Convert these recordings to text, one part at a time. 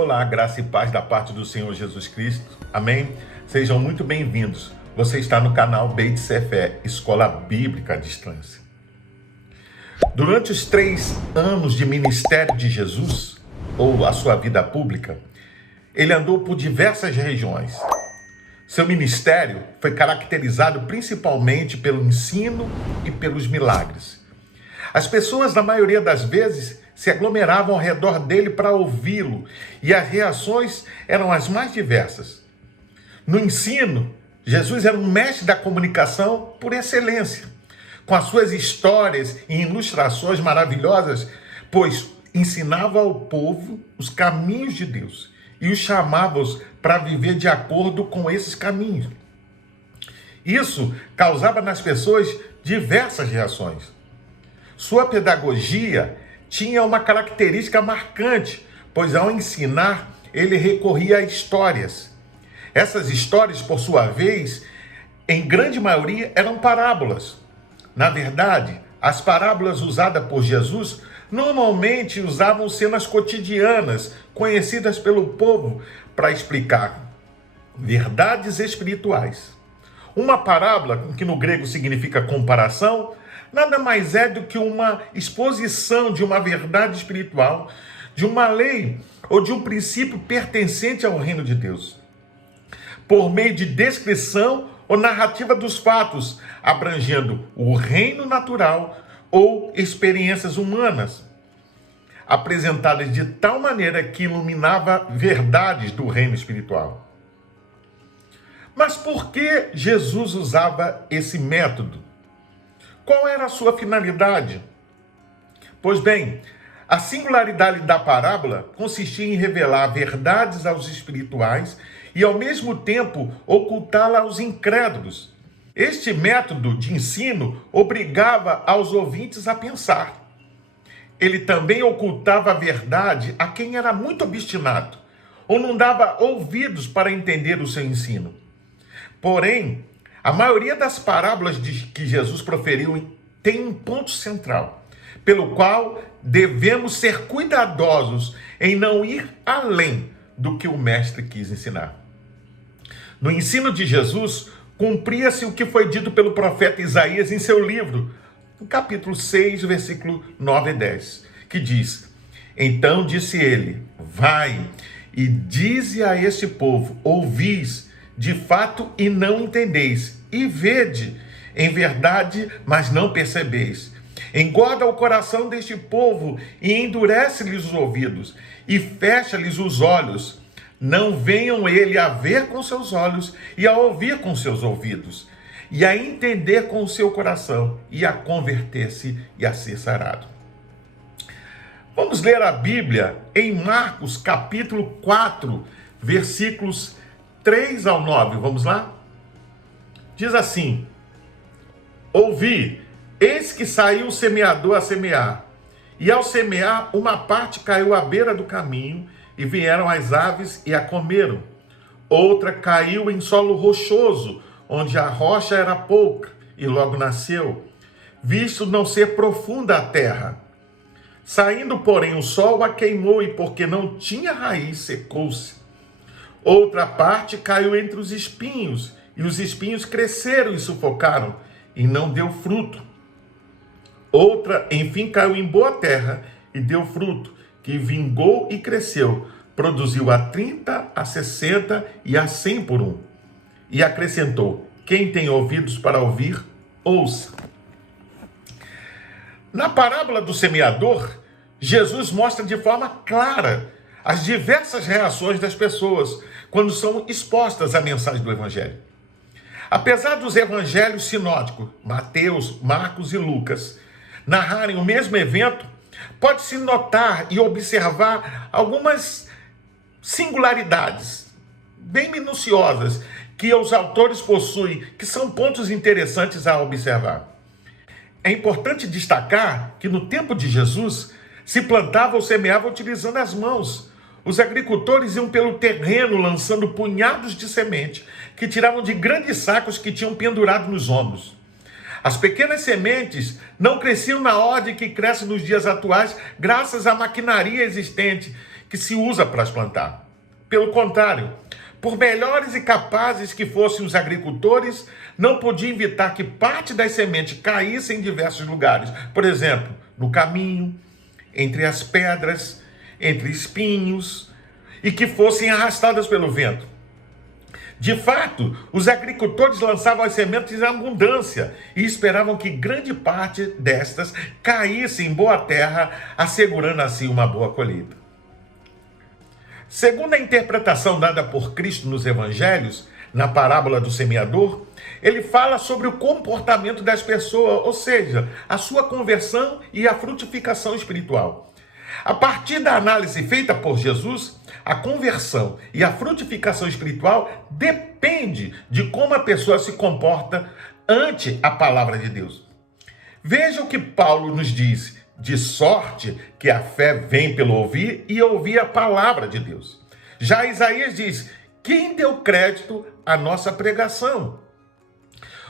Olá, graça e paz da parte do Senhor Jesus Cristo. Amém? Sejam muito bem-vindos. Você está no canal Beit Sefer, Escola Bíblica à Distância. Durante os 3 anos de ministério de Jesus, ou a sua vida pública, ele andou por diversas regiões. Seu ministério foi caracterizado principalmente pelo ensino e pelos milagres. As pessoas, na maioria das vezes, se aglomeravam ao redor dele para ouvi-lo, e as reações eram as mais diversas. No ensino, Jesus era um mestre da comunicação por excelência, com as suas histórias e ilustrações maravilhosas, pois ensinava ao povo os caminhos de Deus e os chamava-os para viver de acordo com esses caminhos. Isso causava nas pessoas diversas reações. Sua pedagogia tinha uma característica marcante, pois ao ensinar, ele recorria a histórias. Essas histórias, por sua vez, em grande maioria, eram parábolas. Na verdade, as parábolas usadas por Jesus normalmente usavam cenas cotidianas, conhecidas pelo povo, para explicar verdades espirituais. Uma parábola, que no grego significa comparação, nada mais é do que uma exposição de uma verdade espiritual, de uma lei ou de um princípio pertencente ao reino de Deus, por meio de descrição ou narrativa dos fatos, abrangendo o reino natural ou experiências humanas, apresentadas de tal maneira que iluminava verdades do reino espiritual. Mas por que Jesus usava esse método? Qual era a sua finalidade? Pois bem, a singularidade da parábola consistia em revelar verdades aos espirituais e, ao mesmo tempo, ocultá-la aos incrédulos. Este método de ensino obrigava aos ouvintes a pensar. Ele também ocultava a verdade a quem era muito obstinado ou não dava ouvidos para entender o seu ensino. Porém, a maioria das parábolas que Jesus proferiu tem um ponto central, pelo qual devemos ser cuidadosos em não ir além do que o mestre quis ensinar. No ensino de Jesus, cumpria-se o que foi dito pelo profeta Isaías em seu livro, no capítulo 6, versículo 9 e 10, que diz: Então disse ele, vai e dize a este povo, ouvis, de fato e não entendeis, e vede, em verdade, mas não percebeis. Engorda o coração deste povo e endurece-lhes os ouvidos e fecha-lhes os olhos. Não venham ele a ver com seus olhos e a ouvir com seus ouvidos e a entender com o seu coração e a converter-se e a ser sarado. Vamos ler a Bíblia em Marcos capítulo 4, versículos 3 ao 9. Vamos lá? Diz assim: Ouvi, eis que saiu o semeador a semear, e ao semear, uma parte caiu à beira do caminho, e vieram as aves e a comeram. Outra caiu em solo rochoso, onde a rocha era pouca, e logo nasceu, visto não ser profunda a terra. Saindo, porém, o sol a queimou, e porque não tinha raiz, secou-se. Outra parte caiu entre os espinhos, e os espinhos cresceram e sufocaram, e não deu fruto. Outra, enfim, caiu em boa terra, e deu fruto, que vingou e cresceu, produziu a 30, a 60 e a 100 por um. E acrescentou: quem tem ouvidos para ouvir, ouça. Na parábola do semeador, Jesus mostra de forma clara as diversas reações das pessoas quando são expostas à mensagem do Evangelho. Apesar dos evangelhos sinóticos, Mateus, Marcos e Lucas, narrarem o mesmo evento, pode-se notar e observar algumas singularidades bem minuciosas que os autores possuem, que são pontos interessantes a observar. É importante destacar que no tempo de Jesus se plantava ou semeava utilizando as mãos. Os agricultores iam pelo terreno lançando punhados de semente que tiravam de grandes sacos que tinham pendurado nos ombros. As pequenas sementes não cresciam na ordem que crescem nos dias atuais, graças à maquinaria existente, que se usa para as plantar. Pelo contrário, por melhores e capazes que fossem os agricultores, não podia evitar que parte das sementes caísse em diversos lugares. Por exemplo, no caminho, entre as pedras, entre espinhos, e que fossem arrastadas pelo vento. De fato, os agricultores lançavam as sementes em abundância e esperavam que grande parte destas caísse em boa terra, assegurando assim uma boa colheita. Segundo a interpretação dada por Cristo nos evangelhos, na parábola do semeador, ele fala sobre o comportamento das pessoas, ou seja, a sua conversão e a frutificação espiritual. A partir da análise feita por Jesus, a conversão e a frutificação espiritual depende de como a pessoa se comporta ante a palavra de Deus. Veja o que Paulo nos diz: de sorte que a fé vem pelo ouvir e ouvir a palavra de Deus. Já Isaías diz: quem deu crédito à nossa pregação?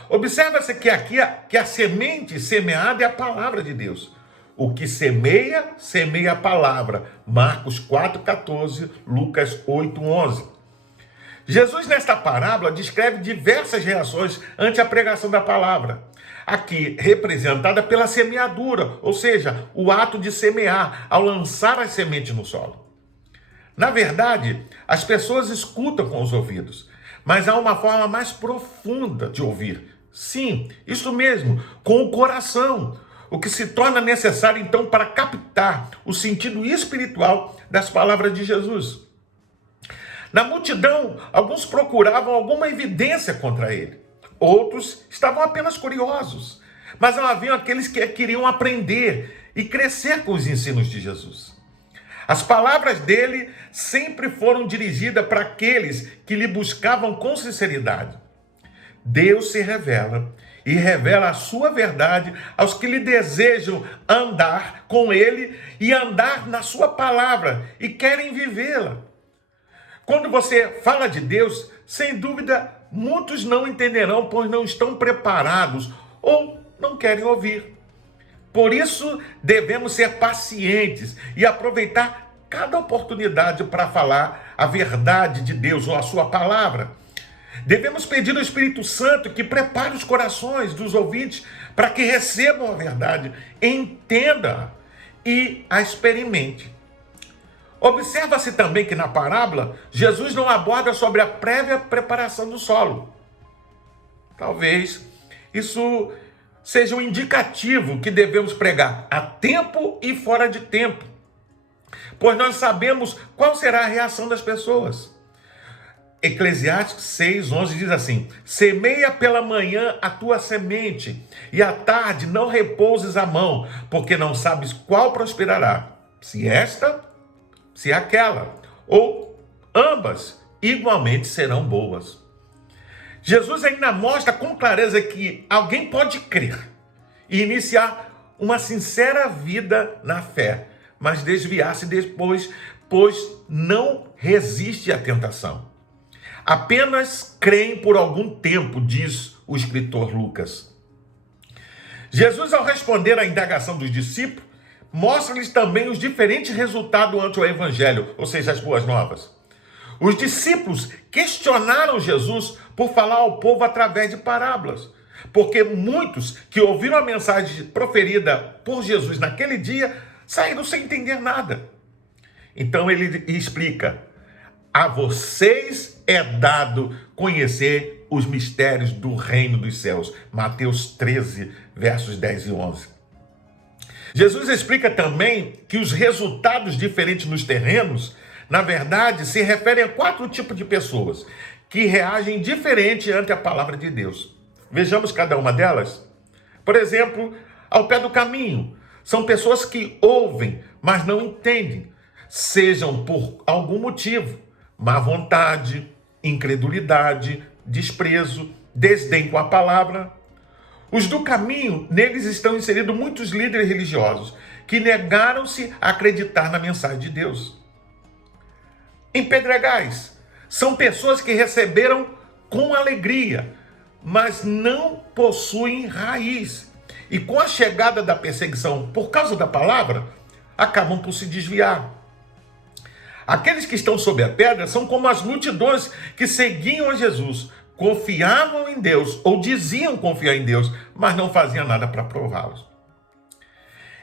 Observa-se que aqui que a semente semeada é a palavra de Deus. O que semeia, semeia a palavra. Marcos 4,14, Lucas 8,11. Jesus, nesta parábola, descreve diversas reações ante a pregação da palavra. Aqui representada pela semeadura, ou seja, o ato de semear, ao lançar as sementes no solo. Na verdade, as pessoas escutam com os ouvidos, mas há uma forma mais profunda de ouvir. Sim, isso mesmo, com o coração. O que se torna necessário, então, para captar o sentido espiritual das palavras de Jesus. Na multidão, alguns procuravam alguma evidência contra ele. Outros estavam apenas curiosos. Mas não haviam aqueles que queriam aprender e crescer com os ensinos de Jesus. As palavras dele sempre foram dirigidas para aqueles que lhe buscavam com sinceridade. Deus se revela e revela a sua verdade aos que lhe desejam andar com ele e andar na sua palavra e querem vivê-la. Quando você fala de Deus, sem dúvida, muitos não entenderão, pois não estão preparados ou não querem ouvir. Por isso, devemos ser pacientes e aproveitar cada oportunidade para falar a verdade de Deus ou a sua palavra. Devemos pedir ao Espírito Santo que prepare os corações dos ouvintes para que recebam a verdade, entenda e a experimente. Observa-se também que na parábola, Jesus não aborda sobre a prévia preparação do solo. Talvez isso seja um indicativo que devemos pregar a tempo e fora de tempo, pois nós sabemos qual será a reação das pessoas. Eclesiastes 6:11 diz assim: semeia pela manhã a tua semente, e à tarde não repouses a mão, porque não sabes qual prosperará, se esta, se aquela, ou ambas igualmente serão boas. Jesus ainda mostra com clareza que alguém pode crer e iniciar uma sincera vida na fé, mas desviar-se depois, pois não resiste à tentação. Apenas creem por algum tempo, diz o escritor Lucas. Jesus, ao responder à indagação dos discípulos, mostra-lhes também os diferentes resultados ante o evangelho, ou seja, as boas novas. Os discípulos questionaram Jesus por falar ao povo através de parábolas, porque muitos que ouviram a mensagem proferida por Jesus naquele dia saíram sem entender nada. Então ele explica: a vocês é dado conhecer os mistérios do reino dos céus. Mateus 13, versos 10 e 11. Jesus explica também que os resultados diferentes nos terrenos, na verdade, se referem a 4 tipos de pessoas que reagem diferente ante a palavra de Deus. Vejamos cada uma delas. Por exemplo, ao pé do caminho, são pessoas que ouvem, mas não entendem, sejam por algum motivo: má vontade, incredulidade, desprezo, desdém com a palavra. Os do caminho, neles estão inseridos muitos líderes religiosos que negaram-se a acreditar na mensagem de Deus. Em Pedregais, são pessoas que receberam com alegria, mas não possuem raiz. E com a chegada da perseguição por causa da palavra, acabam por se desviar. Aqueles que estão sob a pedra são como as multidões que seguiam a Jesus, confiavam em Deus ou diziam confiar em Deus, mas não faziam nada para prová-los.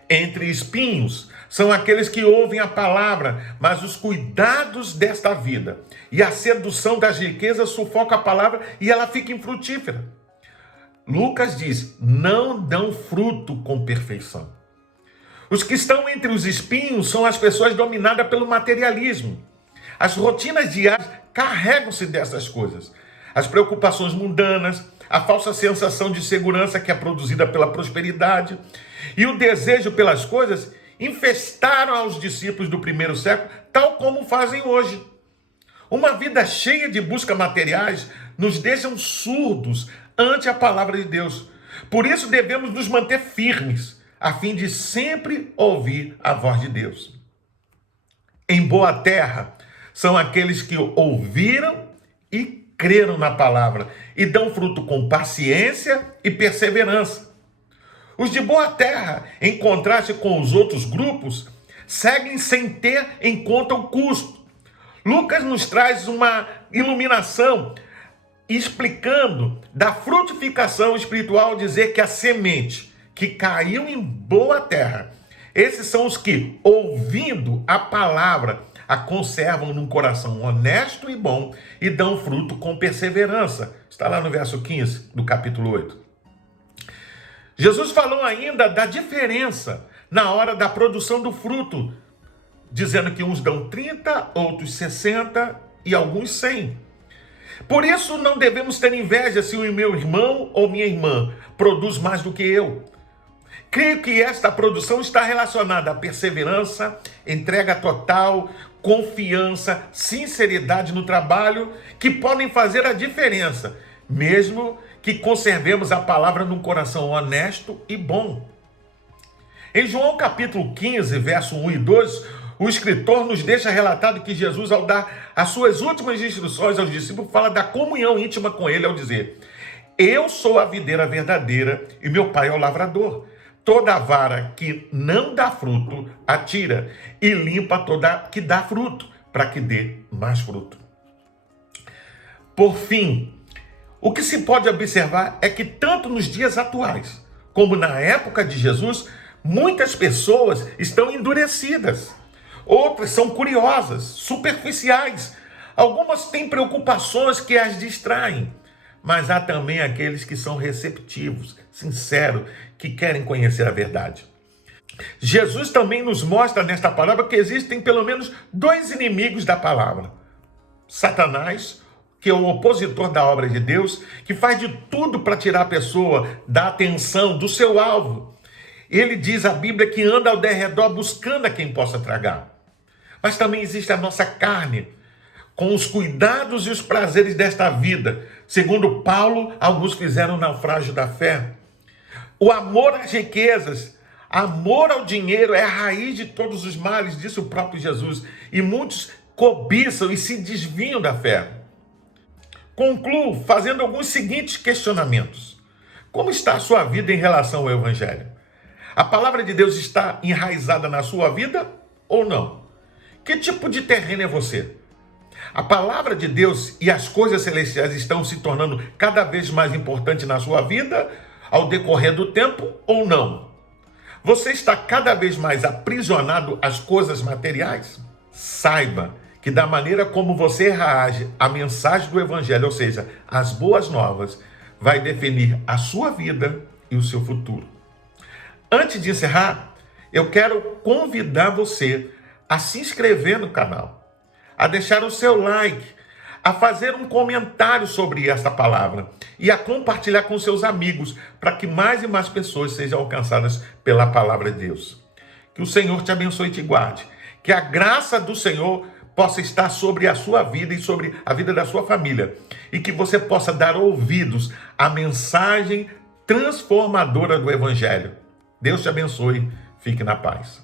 Entre espinhos são aqueles que ouvem a palavra, mas os cuidados desta vida e a sedução das riquezas sufocam a palavra e ela fica infrutífera. Lucas diz: não dão fruto com perfeição. Os que estão entre os espinhos são as pessoas dominadas pelo materialismo. As rotinas diárias carregam-se dessas coisas. As preocupações mundanas, a falsa sensação de segurança que é produzida pela prosperidade e o desejo pelas coisas infestaram aos discípulos do primeiro século, tal como fazem hoje. Uma vida cheia de busca materiais nos deixam surdos ante a palavra de Deus. Por isso devemos nos manter firmes, a fim de sempre ouvir a voz de Deus. Em boa terra são aqueles que ouviram e creram na palavra e dão fruto com paciência e perseverança. Os de boa terra, em contraste com os outros grupos, seguem sem ter em conta o custo. Lucas nos traz uma iluminação explicando da frutificação espiritual, ao dizer que a semente que caiu em boa terra, esses são os que, ouvindo a palavra, a conservam num coração honesto e bom e dão fruto com perseverança. Está lá no verso 15 do capítulo 8. Jesus falou ainda da diferença na hora da produção do fruto, dizendo que uns dão 30, outros 60 e alguns 100. Por isso não devemos ter inveja se o meu irmão ou minha irmã produz mais do que eu. Creio que esta produção está relacionada à perseverança, entrega total, confiança, sinceridade no trabalho, que podem fazer a diferença, mesmo que conservemos a palavra num coração honesto e bom. Em João capítulo 15, verso 1 e 2, o escritor nos deixa relatado que Jesus, ao dar as suas últimas instruções aos discípulos, fala da comunhão íntima com ele, ao dizer: eu sou a videira verdadeira e meu pai é o lavrador. Toda vara que não dá fruto, atira, e limpa toda que dá fruto, para que dê mais fruto. Por fim, o que se pode observar é que tanto nos dias atuais, como na época de Jesus, muitas pessoas estão endurecidas. Outras são curiosas, superficiais. Algumas têm preocupações que as distraem. Mas há também aqueles que são receptivos, sinceros, que querem conhecer a verdade. Jesus também nos mostra nesta palavra que existem pelo menos dois inimigos da palavra. Satanás, que é o opositor da obra de Deus, que faz de tudo para tirar a pessoa da atenção, do seu alvo. Ele diz a Bíblia que anda ao derredor buscando a quem possa tragar. Mas também existe a nossa carne, com os cuidados e os prazeres desta vida. Segundo Paulo, alguns fizeram naufrágio da fé. O amor às riquezas, amor ao dinheiro é a raiz de todos os males, disse o próprio Jesus. E muitos cobiçam e se desviam da fé. Concluo fazendo alguns seguintes questionamentos. Como está a sua vida em relação ao Evangelho? A palavra de Deus está enraizada na sua vida ou não? Que tipo de terreno é você? A palavra de Deus e as coisas celestiais estão se tornando cada vez mais importantes na sua vida ao decorrer do tempo ou não? Você está cada vez mais aprisionado às coisas materiais? Saiba que da maneira como você reage à mensagem do Evangelho, ou seja, às boas novas, vai definir a sua vida e o seu futuro. Antes de encerrar, eu quero convidar você a se inscrever no canal, a deixar o seu like, a fazer um comentário sobre esta palavra e a compartilhar com seus amigos para que mais e mais pessoas sejam alcançadas pela palavra de Deus. Que o Senhor te abençoe e te guarde. Que a graça do Senhor possa estar sobre a sua vida e sobre a vida da sua família. E que você possa dar ouvidos à mensagem transformadora do Evangelho. Deus te abençoe. Fique na paz.